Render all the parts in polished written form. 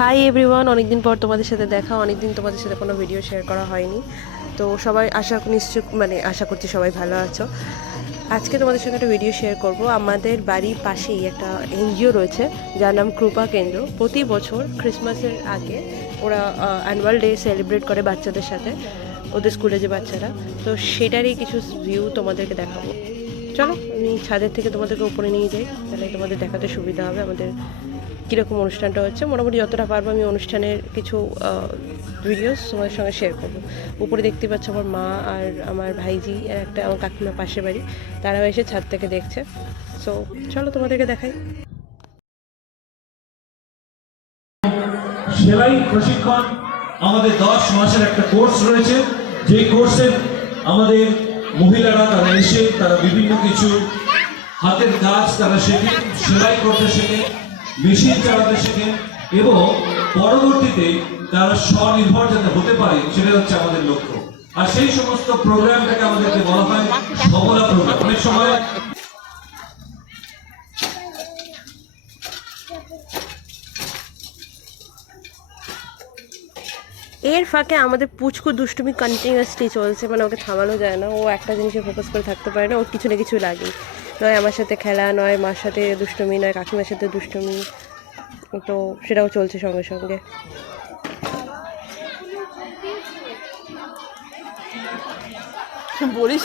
Hi everyone, অনেকদিন পর তোমাদের সাথে দেখা। অনেকদিন তোমাদের সাথে কোনো ভিডিও শেয়ার করা হয়নি। তো সবাই আশা করছি সবাই ভালো আছো। আজকে তোমাদের সঙ্গে একটা ভিডিও শেয়ার করব। আমাদের বাড়ির পাশেই একটা এনজিও রয়েছে যার নাম কৃপা কেন্দ্র। প্রতি বছর ক্রিসমাসের আগে ওরা অ্যানুয়াল ডে সেলিব্রেট করে বাচ্চাদের সাথে, ওদের স্কুলে যে বাচ্চারা। তো সেটারই কিছু ভিউ তোমাদেরকে দেখাবো। চলো আমি ছাদের থেকে তোমাদেরকে উপরে নিয়ে যাই, তাহলে তোমাদের দেখাতে সুবিধা হবে আমাদের কীরকম অনুষ্ঠানটা হচ্ছে। মোটামুটি যতটা পারবো আমি অনুষ্ঠানের কিছু ভিডিওস তোমাদের সঙ্গে শেয়ার করবো। উপরে দেখতে পাচ্ছ আমার মা আর আমার ভাইজি আর একটা আমার কাকিমা পাশের বাড়ি, তারাও এসে ছাদ থেকে দেখছে। সো চলো তোমাদেরকে দেখাই। সেলাই প্রশিক্ষণ আমাদের 10 মাসের একটা কোর্স রয়েছে, যে কোর্সে আমাদের মহিলারা তারা এসে তারা বিভিন্ন কিছু হাতের কাজ তারা শেখে, সেলাই করতে শেখে, মেশিন চালাতে শেখে এবং পরবর্তীতে তারা স্বনির্ভর যাতে হতে পারে সেটা হচ্ছে আমাদের লক্ষ্য। আর সেই সমস্ত প্রোগ্রামটাকে আমাদেরকে বলা হয় সবলা প্রোগ্রাম। অনেক সময় এর ফাঁকে আমাদের পুচকু দুষ্টুমি কন্টিনিউয়াসলি চলছে, মানে ওকে থামানো যায় না। ও একটা জিনিসে ফোকাস করে থাকতে পারে না, ওর কিছু না কিছু লাগে। নয় আমার সাথে খেলা, নয় মার সাথে দুষ্টুমি, নয় কাকিমার সাথে দুষ্টুমি। তো সেটাও চলছে সঙ্গে সঙ্গে। বলিস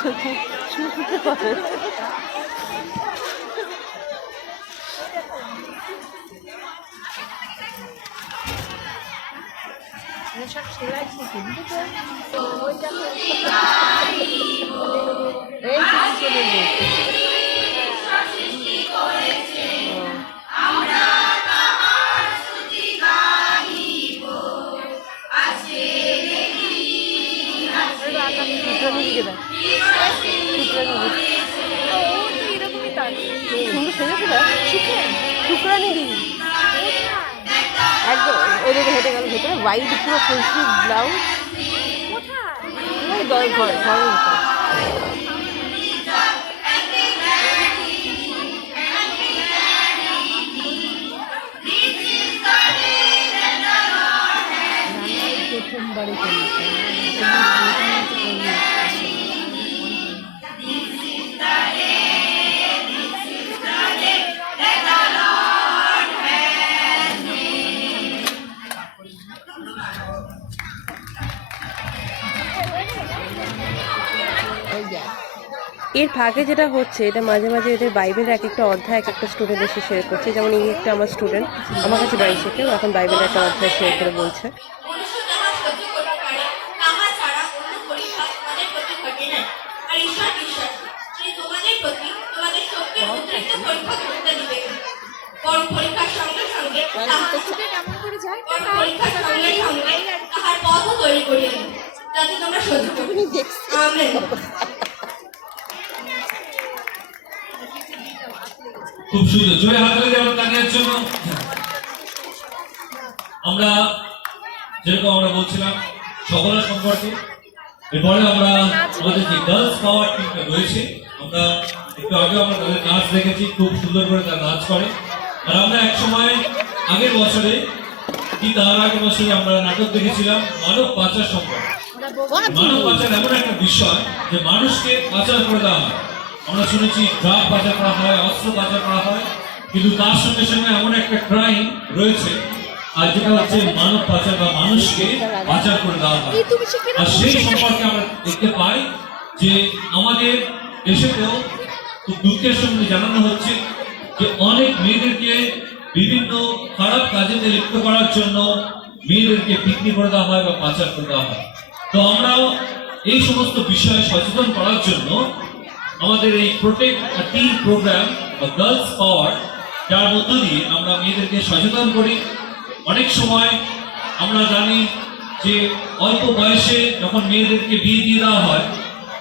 সব সেলাই শিখে শুক্রানি দিই একদম ওদেরকে হেঁটে গেল ভেতরে, হোয়াইট পুরো ফুল স্লিভ ব্লাউজ। ঘর প্রথমবারে এর ফাঁকে যেটা হচ্ছে, এটা মাঝে মাঝে এদের বাইবেলের এক একটা অধ্যায় এক একটা স্টুডেন্ট এসে শেয়ার করছে। যেমন এই একটা আমার স্টুডেন্ট আমার কাছে বাড়ি থেকে এখন বাইবেলের একটা অধ্যায় শেয়ার করে বলছে। খুব সুন্দর, জোরে হাত তালি দেওয়ার কাজের জন্য। আমরা যেরকম আমরা বলছিলাম সকলের সম্পর্কে, এরপরে আমরা আমাদের যে গার্লস পাওয়ার টিমটা রয়েছে, আমরা একটু আগে আমরা তাদের নাচ দেখেছি, খুব সুন্দর করে তারা নাচ করে। আর আমরা এক সময় আগের বছরে কি তার আগের বছরে আমরা নাটক দেখেছিলাম মানব পাচার সম্পর্কে। মানব পাচার এমন একটা বিষয় যে মানুষকে পাচার করে দেওয়া হয়। আমরা শুনেছি ড্রাগ পাচার করা হয়, অস্ত্র পাচার করা হয়, কিন্তু তার সঙ্গে সঙ্গে এমন একটা ক্রাইম রয়েছে আর যেটা হচ্ছে মানব পাচার বা মানুষকে পাচার করে দেওয়া হয়। আর সেই সম্পর্কে আমরা দেখতে পাই যে আমাদের দেশেতেও খুব দুঃখের সঙ্গে জানানো হচ্ছে যে অনেক মেয়েদেরকে বিভিন্ন খারাপ কাজে লিপ্ত করার জন্য মেয়েদেরকে বিক্রি করে দেওয়া হয় বা পাচার করে দেওয়া হয়। তো আমরাও এই সমস্ত বিষয়ে সচেতন করার জন্য আমাদের এই প্রোটেক্ট টিম প্রোগ্রাম বা গার্লস পাওয়ার, যার মধ্য দিয়ে আমরা মেয়েদেরকে সচেতন করি। অনেক সময় আমরা জানি যে অল্প বয়সে যখন মেয়েদেরকে বিয়ে দিয়ে দেওয়া হয়,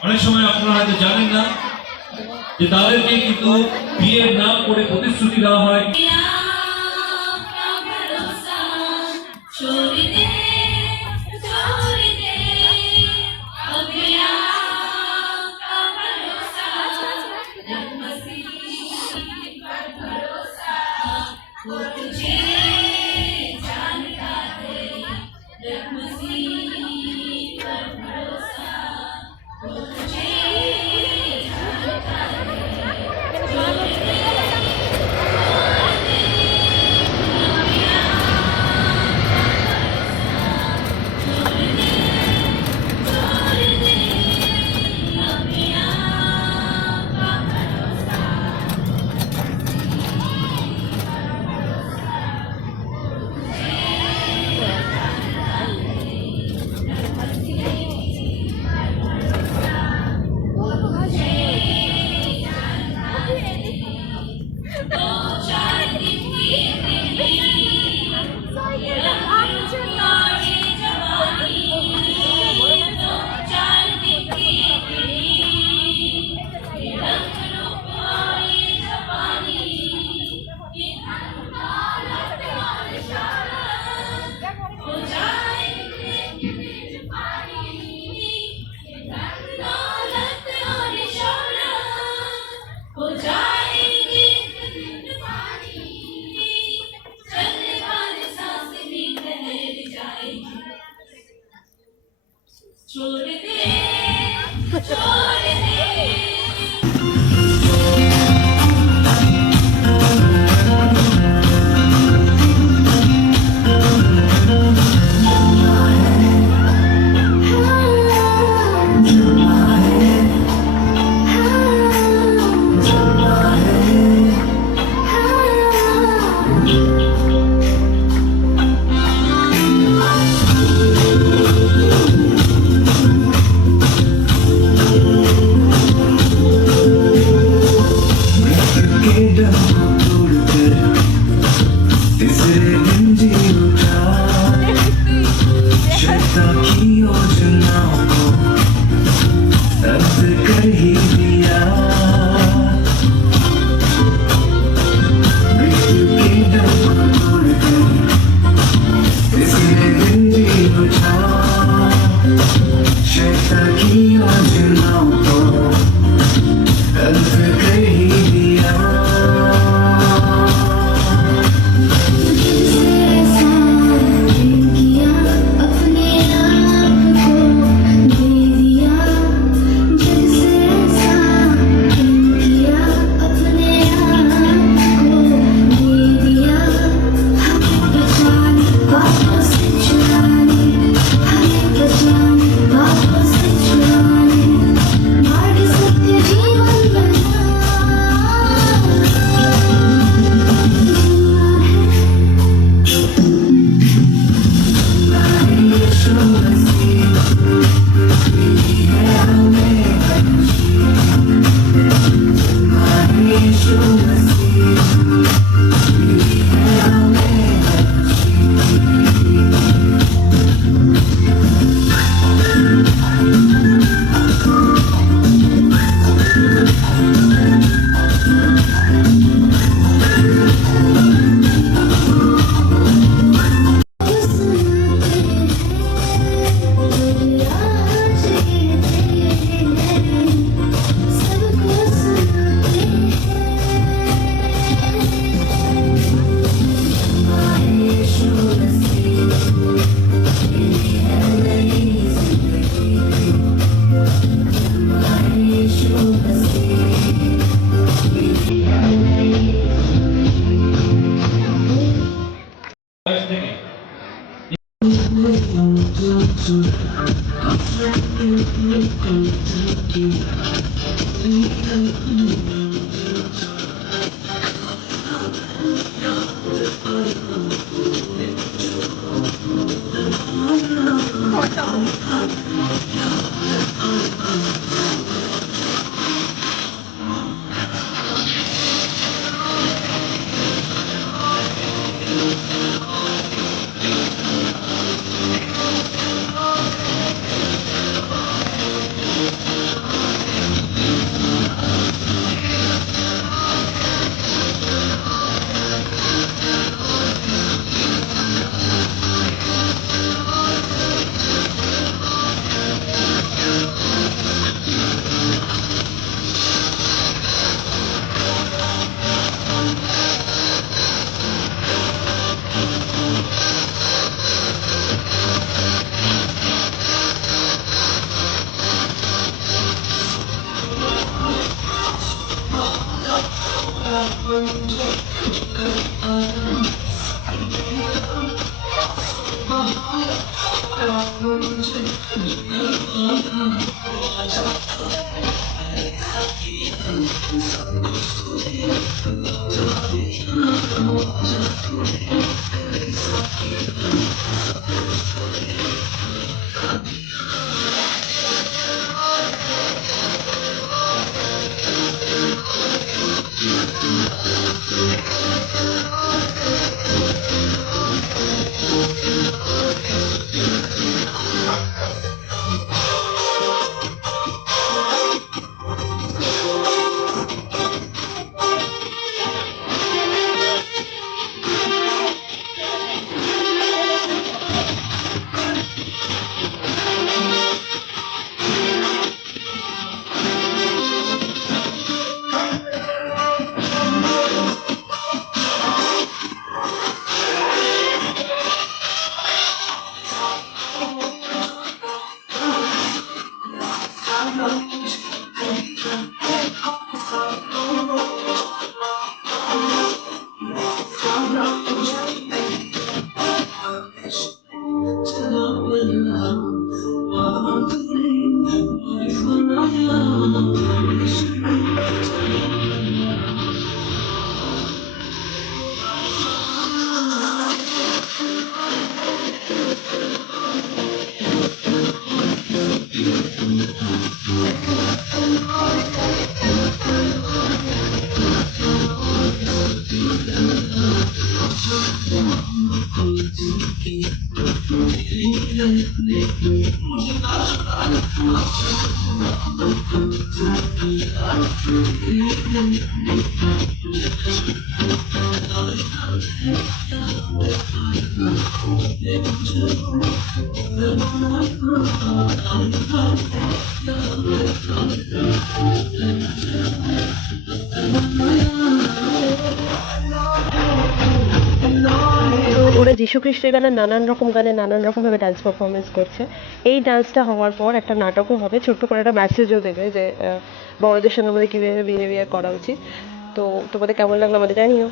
অনেক সময় আপনারা হয়তো জানেন না যে তাদেরকে কিন্তু বিয়ের নাম করে প্রতিশ্রুতি দেওয়া হয়। তো ওরা যীশু খ্রিস্টের গানে নানান রকম গানে নানান রকমভাবে ডান্স পারফরমেন্স করছে। এই ডান্সটা হওয়ার পর একটা নাটকও হবে, ছোট্ট করে একটা মেসেজও দেবে যে বড়দের সঙ্গে আমাদের কীভাবে বিহেভিয়ার করা উচিত। তো তোমাদের কেমন লাগলো আমাদের জানিও।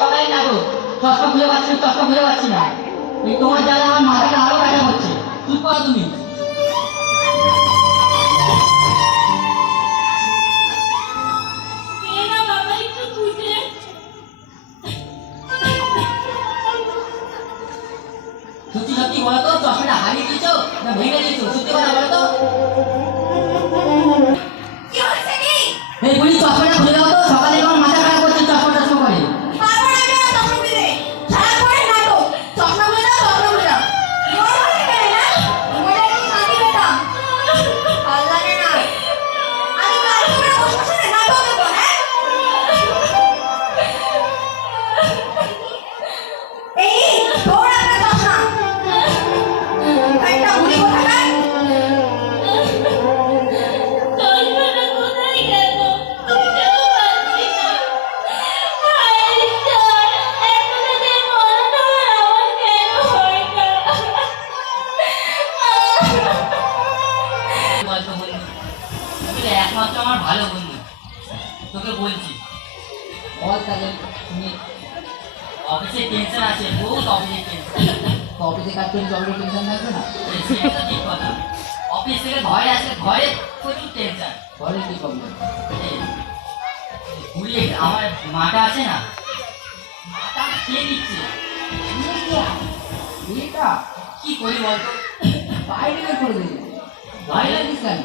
সবাই নাগো চশমা খুঁজে পাচ্ছি না, চশমা খুঁজে পাচ্ছি না। এই তোমার জ্বালা আমার মাথাটা আরো ব্যথা হচ্ছে। চুপ করো তুমি। সত্যি সত্যি বলো তো, চশমাটা হারিয়ে দিয়েছো না ভেঙে দিয়েছো? সত্যি কথা বলো তো। এই বলি চশমাটা খুলে দাও তো, সকালে আমার মাথা খারাপ করছে চশমা টশমা করে। একমাত্র আমার ভালো বন্ধু, তোকে বলছি বল তাহলে। তুমি অফিসে টেনশন আছে, বহুত অফিসে টেনশন। অফিসে কাজ করে জবের টেনশন থাকবে না? সেটা তো ঠিক কথা। অফিস থেকে ঘরে আসলে ঘরে প্রচুর টেনশন। ঘরে কি প্রবলেম? ঘুরিয়ে আমার মাটা আছে না, মাটা খেয়ে নিচ্ছে। এটা কি করি বলতো? বাইরে বের করে দিবি। বাইরে দিস কেন?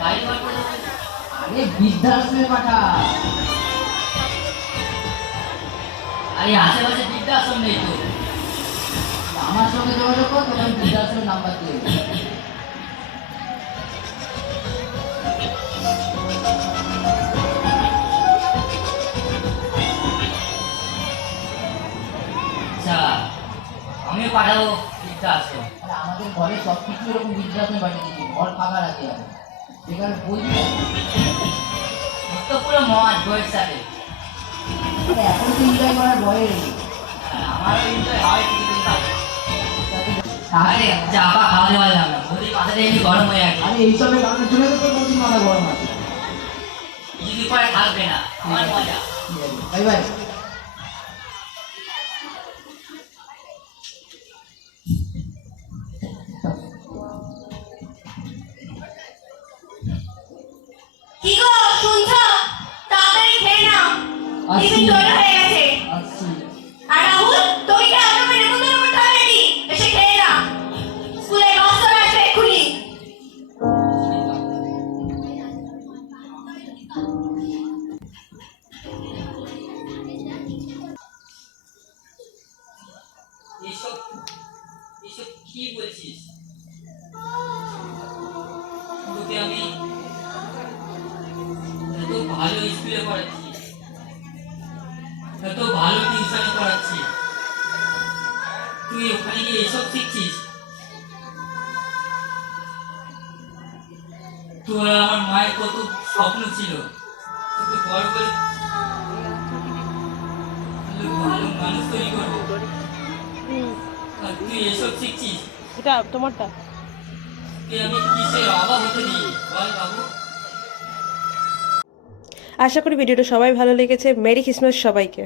বাইরে বার করে দেবো। আরে বৃদ্ধাশ্রমে পাঠা। আরে আশেপাশে বৃদ্ধাশ্রম নেই তো। আমার সঙ্গে যোগাযোগ কর, তখন বৃদ্ধাশ্রমের নাম্বার দিয়ে দেবো। আচ্ছা, আমিও পাঠাবো বৃদ্ধাশ্রম। আমাদের ঘরে সব কিছু এরকম বৃদ্ধাশ্রমে পাঠিয়ে দিচ্ছি, ঘর ফাঁকা রাখি আমি। যেখানে বলছি তো পুরো মজ বইয়ের সাথে। এখন তো এনজয় করার বয়স। আমারও এনজয় হয় কিছুদিন বাদে। আরে চাপা খাওয়া দেওয়া যাবে না, বৌদির মাথাটা এমনি গরম হয়ে আছে। আরে এইসবের কারণে চলে তো বৌদির মাথা গরম আছে। কিছুদিন পরে থাকবে না, আমার মজা। Bye bye. কি গো শুনছো? তাড়াতাড়ি খেয়ে নাও, টিফিন তৈরি হয়ে গেছে। আর রাহুল, তোকে কি আগে নেমন্তন্ন করতে হবে নাকি? এসে খেয়ে নাও, স্কুলে মাস্টার আসবে এক্ষুনি। এসব এসব কি বলছিস? তোকে আমি এত ভালো স্কুলে পড়াচ্ছি, এত ভালো টিউশনে পড়াচ্ছি, তুই ওখানে গিয়ে এসব শিখছিস? তোর আমার মায়ের কত স্বপ্ন ছিল তোকে বড় করে ভালো মানুষ তৈরি করবো, আর তুই এসব শিখছিস? এটা তোমারটা। তুই আমি কিসের অভাব হতে দিই বল বাবু? আশা করি ভিডিওটা সবাই ভালো লেগেছে। মেরি ক্রিসমাস সবাইকে।